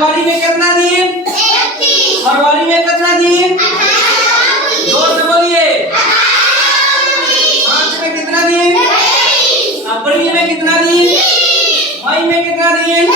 फरवरी में कितना दिन? फरवरी में कितना दिन? जोर से बोलिए। मार्च में कितना दिन? अप्रैल में कितना दिन? मई में कितना दिन?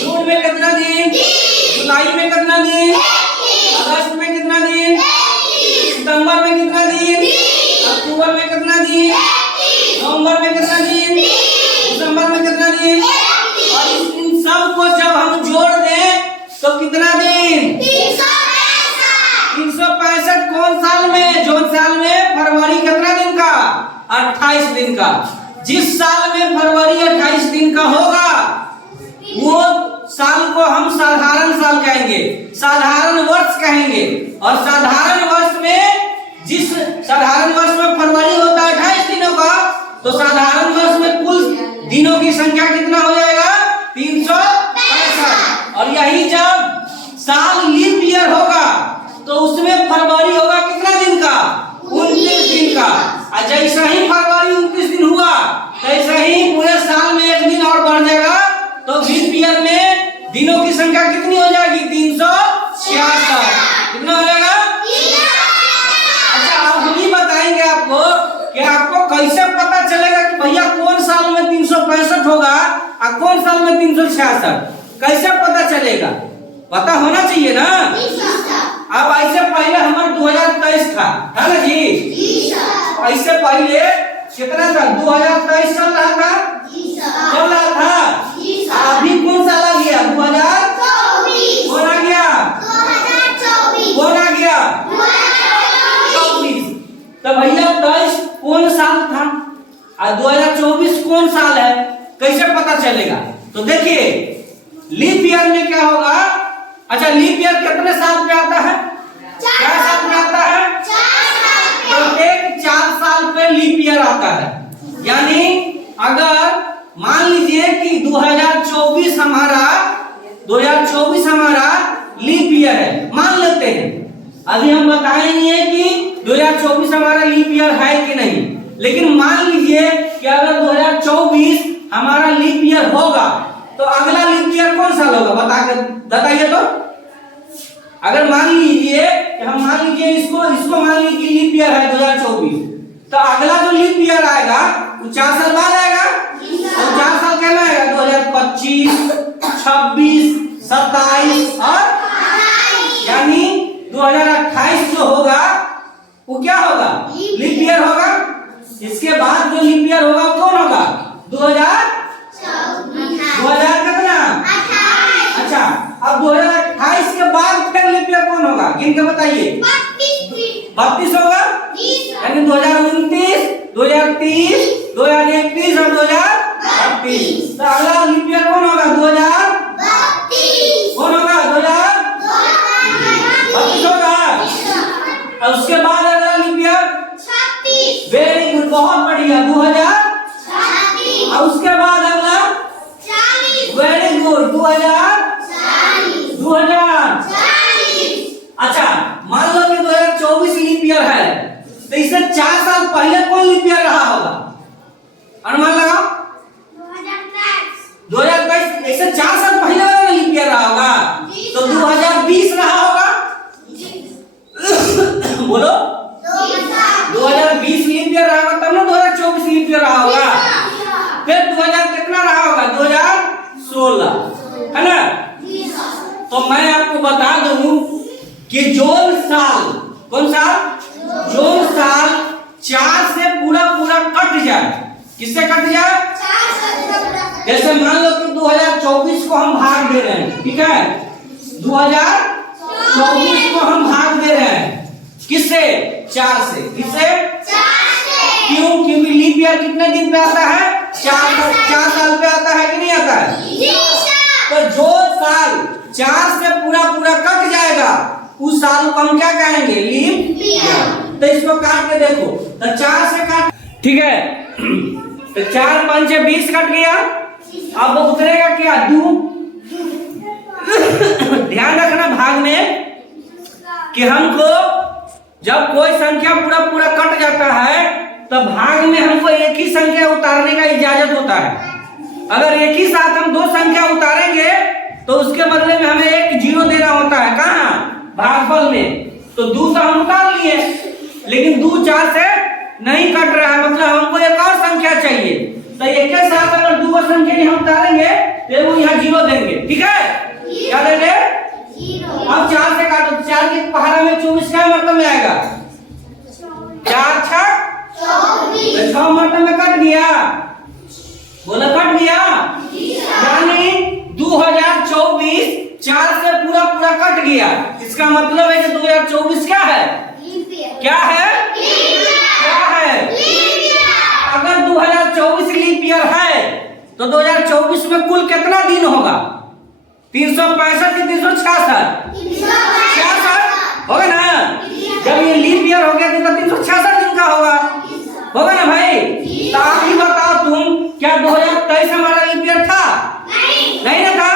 जून में कितना दिन? जुलाई में कितना दिन? अगस्त में कितना दिन? सितंबर में कितना दिन? अक्टूबर में कितना दिन? नवंबर में कितना दिन? दिसंबर में कितना दिन? और इन सब को जब हम जोड़ दें तो कितना दिन? 365। कौन साल में? जो साल में फरवरी कितना दिन का? 28 दिन का। जिस साल में फरवरी 28 दिन का होगा वो साल को हम साधारण साल कहेंगे, साधारण वर्ष कहेंगे। और साधारण वर्ष में जिस साधारण वर्ष में फरवरी होता है 28 दिनों का, तो साधारण वर्ष में कुल दिनों की संख्या कितना हो जाएगा? 365। और यही जब साल लीप ईयर होगा तो उसमें फरवरी होगा कितना दिन का? 29 दिन का। और जैसा ही फरवरी 29 दिन हुआ तैसा ही पूरे साल में एक दिन और बढ़ जाएगा, तो लीप ईयर में दिनों की संख्या कितनी हो जाएगी? 366। कितना हो जाएगा? अच्छा, अब हम ही बताएंगे आपको कि आपको कैसे पता चलेगा कि भैया कौन साल में 365 होगा और कौन साल में 366, कैसे पता चलेगा? पता होना चाहिए ना। अब ऐसे पहले हमारा 2023 था, है ना जी? ऐसे पहले कितना था? 2023 चल रहा था, चल रहा था। अभी कौन साल आ गया? 2024। कौन आ गया? 24। तो भैया 23 कौन साल था और 2024 कौन साल है, कैसे पता चलेगा? तो देखिए लीप ईयर में क्या होगा। अच्छा, लीप ईयर कितने साल पे आता है? 4 साल पे आता है। प्रत्येक 4 साल पे लीप ईयर आता है। यानी अगर मान लीजिए कि 2024 हमारा लीप ईयर है, मान लेते हैं। अभी हम बताएंगे कि 2024 हमारा लीप ईयर है कि नहीं, लेकिन मान लीजिए कि अगर 2024 हमारा लीप ईयर होगा तो अगला लीप ईयर कौन साल होगा? बताइए तो। अगर मान लीजिए इसको मान लीजिए लीप ईयर है 2024, तो अगला जो लीप ईयर आएगा वो 4 साल बाद आएगा। तो 4 साल कहना आएगा 2025, 26, 27 और यानी 2028 जो होगा वो क्या होगा? लीप ईयर होगा। इसके बाद जो लीप ईयर होगा कौन होगा? 2000 कितना? अच्छा, अब 2028 के बाद फिर लीप ईयर कौन होगा? गिन के बताइए। 32 होगा। यानी 2029, 2030, 2031 और 2032। तो अगला लीप ईयर कौन होगा? 2032। कौन होगा? 2032 होगा। और उसके बाद अगला लीप ईयर 36। वेरी गुड, बहुत बढ़िया, 2036। और उसके बाद अगला 40। Very good, 2040। अच्छा, मान लो कि 2024 लीप ईयर है, तो इससे 4 साल पहले कौन लीप ईयर रहा होगा? अनुमान लगाओ। 2023 इससे 4 साल पहले वाला लीप ईयर रहा होगा, तो 2020 रहा होगा। बोलो, 2020 लीप ईयर रहा होगा, तब ना 2024 लीप ईयर रहा होगा। फिर 2000 कितना रहा होगा? 2016, है ना? तो मैं आपको बता दूं कि जोन साल, कौन साल? जोन साल 4 से पूरा कट जाए। किससे कट जाए? जैसे मान लो कि 2024 को हम भाग दे रहे हैं, ठीक है? 2024 को हम भाग दे रहे हैं किससे? 4 से। किससे? 4 से। क्यों? क्योंकि लीप ईयर कितने दिन पे आता है? 4 साल पे आता है कि नहीं आता है? तो जो साल 4 से पूरा कट जाएगा उस साल को हम क्या कहेंगे? Leap year. तो इसको काट के देखो, तो 4 से काट, ठीक है? तो 4 5 20 कट गया। अब वो उतरेगा क्या? 2। ध्यान रखना भाग में कि हमको जब कोई संख्या पूरा कट जाता है तो भाग में हमको एक ही संख्या उतारने का इजाजत होता है। अगर एक ही साथ हम 2 संख्या उतारेंगे तो उसके बदले में हमें एक जीरो देना होता है। कहाँ? भागफल में। तो 2 से हम उतार लिए, लेकिन 2 4 से नहीं कट रहा है, मतलब हमको एक और संख्या चाहिए। तो एक के साथ अगर 2 को संख्या हम उतारेंगे तो वो यहाँ जीरो देंगे। ठीक है, क्या देंगे? अब 4 से काटो, 4 के पहाड़ा में 24 क्या मतलब में आएगा? 4 6 6 मतलब में कट गया, बोला कट गया। यानी 2024 4 से पूरा पूरा कट गया। इसका मतलब है कि 2024 क्या है? क्या है? क्या है? अगर 2024 लीप ईयर है तो 2024 में कुल कितना दिन होगा? 365 कि 366? 66 होगा ना। जब ये लीप ईयर हो गया तो 366 दिन का होगा ना भाई। तो आप ही बताओ तुम, क्या 2023 हमारा लीप ईयर था? नहीं ना था,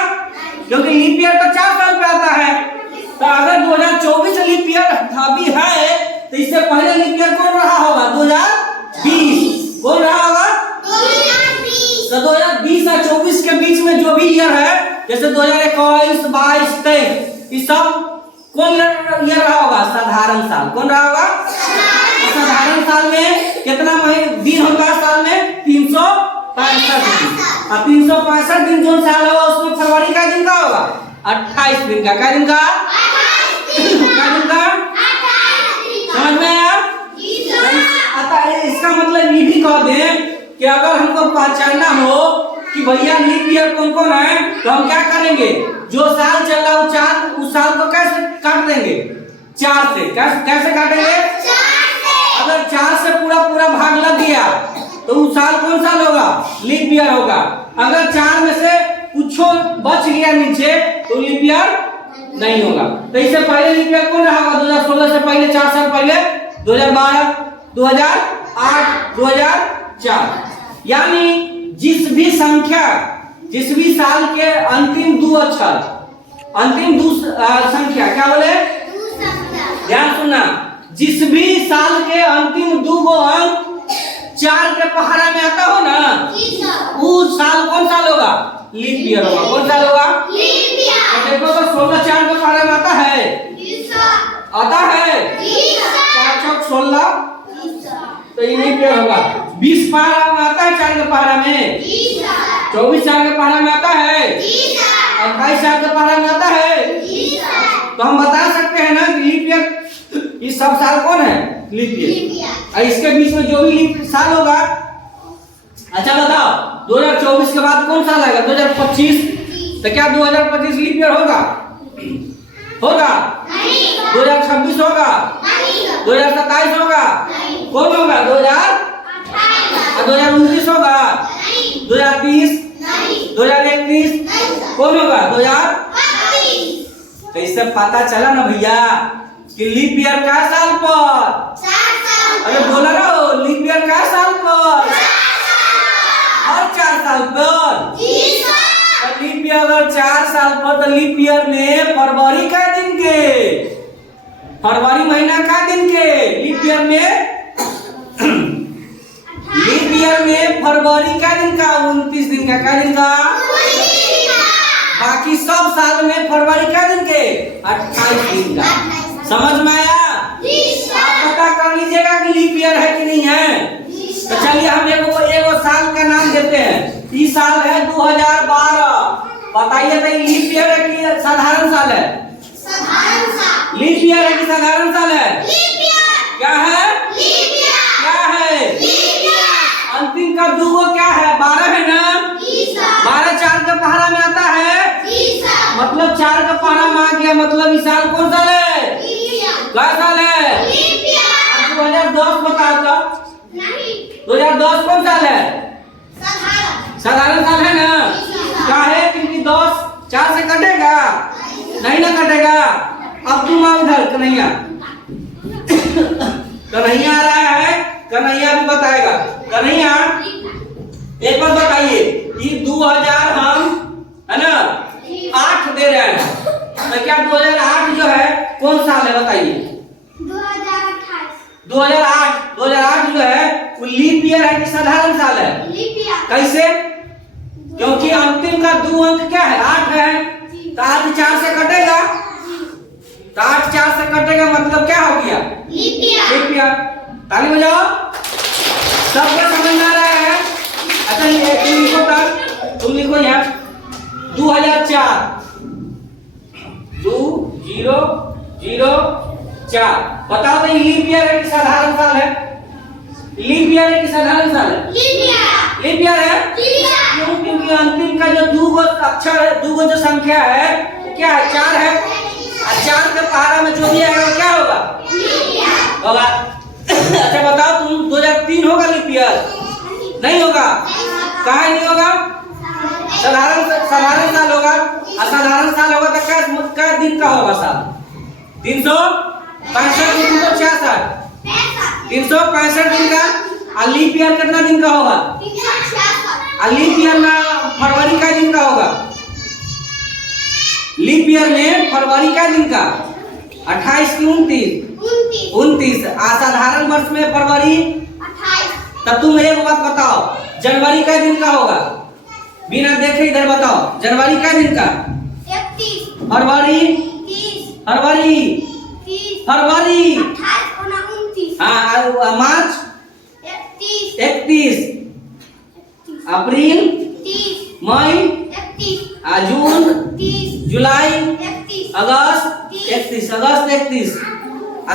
क्योंकि लीप ईयर तो 4 साल पे आता है। तो अगर 2024 लीप ईयर अभी है तो इससे पहले लीप ईयर कौन रहा होगा? 2020 कौन रहा होगा? 2020। तो 2020 और 24 के बीच में जो भी ईयर है, जैसे 2021 22 23, ये सब कौन ईयर रहा होगा? साधारण साल। कौन रहा होगा? साधारण साल में कितना दिन होता है? साल में 365 दिन। और 365 दिन जो साल होगा उसमें फरवरी का दिन का होगा 28 दिन का। क्या दिन का? क्या दिन का? समझ में आया? इसका मतलब ये भी कह दें कि अगर हमको पहचानना हो कि भैया लीप ईयर कौन कौन है, तो हम क्या करेंगे? जो साल चल रहा है उस साल को कैसे काट देंगे? 4 से। कैसे काटेंगे? अगर 4 से पूरा पूरा भाग लग गया तो उस साल कौन साल होगा? लीप ईयर होगा। अगर 4 में से कुछ बच गया नीचे तो लीप ईयर नहीं होगा। तो इससे पहले लीप ईयर कौन रहा होगा? 2016 से पहले 4 साल पहले 2012 2008 2004। यानी जिस भी साल के अंतिम 2 अक्षर, अंतिम 2 संख्या, क्या बोले? ध्यान सुनना, जिस भी साल के अंतिम 2 गो अंक 4 के पहाड़ा में आता हो ना, वो साल कौन साल होगा? लीप ईयर होगा। कौन साल होगा? Leap year. देखो तो 16 4 के पहाड़ा में आता है? आता है? 4 चौक 16, तो ये लीप ईयर होगा। 20 पहाड़ा में आता है 4 के पहाड़ा में? 24 4 के पहाड़ा में आता है? 28 4 के पहाड़ा में आता है? तो हम बता सकते हैं ना कि लीप ईयर ये सब साल कौन है? Leap year. और इसके बीच में जो भी लीप साल होगा, अच्छा बताओ 2024 के बाद कौन साल आएगा? 2025। तो क्या 2025 लीप ईयर होगा? 2026 होगा? 2027 होगा? कौन होगा? 2019 होगा? 2030 2031 कौन होगा? 2028। तो इससे पता चला ना भैया कि लीप ईयर का साल पर? अरे बोला ना, लीप ईयर का साल पर? हर 4 साल पर। लीप ईयर अगर 4 साल पर, तो लीप ईयर में फरवरी का दिन के, फरवरी महीना का दिन के लीप ईयर में लीप ईयर में फरवरी का दिन का 29 दिन का। क्या दिन का? बाकी सब साल में फरवरी का दिन के 28 दिन का। समझ में आया? आप पता कर लीजिएगा कि लीप ईयर है कि नहीं है। तो चलिए हम एगो साल का नाम देते हैं। इस साल है 2012। बताइए तो लीप ईयर है कि साधारण साल है? लीप ईयर है कि साधारण साल है? क्या है? क्या है? अंतिम का 2 गो क्या है? 12 है ना। 12 4 के पहाड़ा में आता है, मतलब 4 का पहाड़ा में आ गया, मतलब इस साल कौन साल है? क्या साल है? 2010 बताओ तो। 2010 कौन साल है? साधारण साल है ना। क्या है? क्योंकि 10 4 से कटेगा नहीं ना, कटेगा। अब तुम आओ इधर, कन्हैया कन्हैया आ रहा है, कन्हैया भी बताएगा। कन्हैया एक बार बताइए, ये 2000 हम है ना 8 दे रहे हैं, तो क्या 2008 जो है कौन साल है? बताइए। 2008 जो है वो लीप ईयर है कि साधारण साल है? कैसे? क्योंकि अंतिम का 2 अंक क्या है? 8 है। कटेगा मतलब क्या हो गया? Leap year. ताली बजाओ। सबको समझ में आ रहा है? अच्छा तुम लिखो तब, तुम लिखो यहाँ 2004 2004। बताओ तो लीप ईयर है कि साधारण साल है? लीप ईयर है कि साधारण साल है? लीप ईयर है। क्यों? क्योंकि अंतिम का जो दो अक्षर है, दो जो संख्या है क्या है? 4 है। और 4 के पहाड़ा में जो भी आएगा क्या होगा? होगा। अच्छा बताओ तुम 2003 होगा लीप ईयर? नहीं होगा। कहाँ नहीं होगा? साधारण साल होगा। असाधारण साल होगा तो क्या दिन का होगा साल? 365 365 दिन का। और लीप ईयर कितना दिन का होगा? और लीप ईयर में फरवरी का दिन का होगा? लीप ईयर में फरवरी का दिन का 28 की 29। असाधारण वर्ष में फरवरी 28। तब तुम एक बात बताओ, जनवरी का दिन का होगा? बिना देखे इधर बताओ, जनवरी का दिन का? 31। फरवरी हाँ। मार्च 31। अप्रैल 30। मई 31। जून 30। जुलाई 31। अगस्त 31।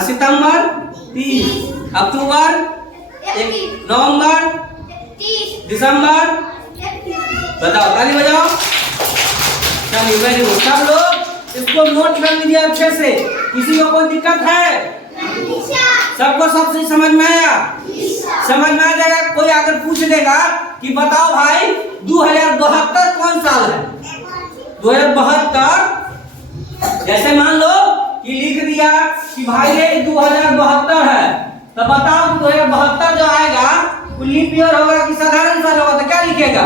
सितंबर 30। अक्टूबर 31। नवंबर 30। दिसंबर 31। बताओ, ताली बजाओ। चलिए वेरी गुड। सब लोग इसको नोट कर लीजिए अच्छे से। किसी को कोई दिक्कत है? सबको सब चीज समझ में आया? समझ में आ जाएगा। कोई अगर पूछ देगा कि बताओ भाई 2072 कौन साल है? 2072 जैसे मान लो कि लिख दिया कि भाई ये 2072 है, तो बताओ 2072 जो आएगा वो लीप ईयर होगा कि साधारण साल होगा? तो क्या लिखेगा?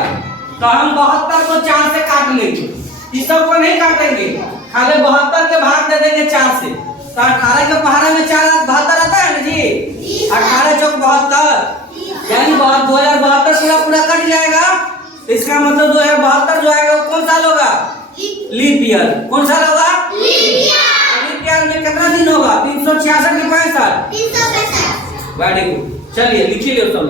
तो हम 72 को 4 से काट लेंगे। इस सब को नहीं काटेंगे, खाली 72 के भाग दे देंगे 4 से। तो 18 के पहाड़े में 4 72 आता है ना जी। 18 चौक 72, यानी 2072 पूरा कट जाएगा। इसका मतलब 2072 जो आएगा वो कौन साल होगा? Leap year. कौन साल होगा? लीप ईयर में कितना दिन होगा? 366 की 65। Very good. चलिए लिखिए सब।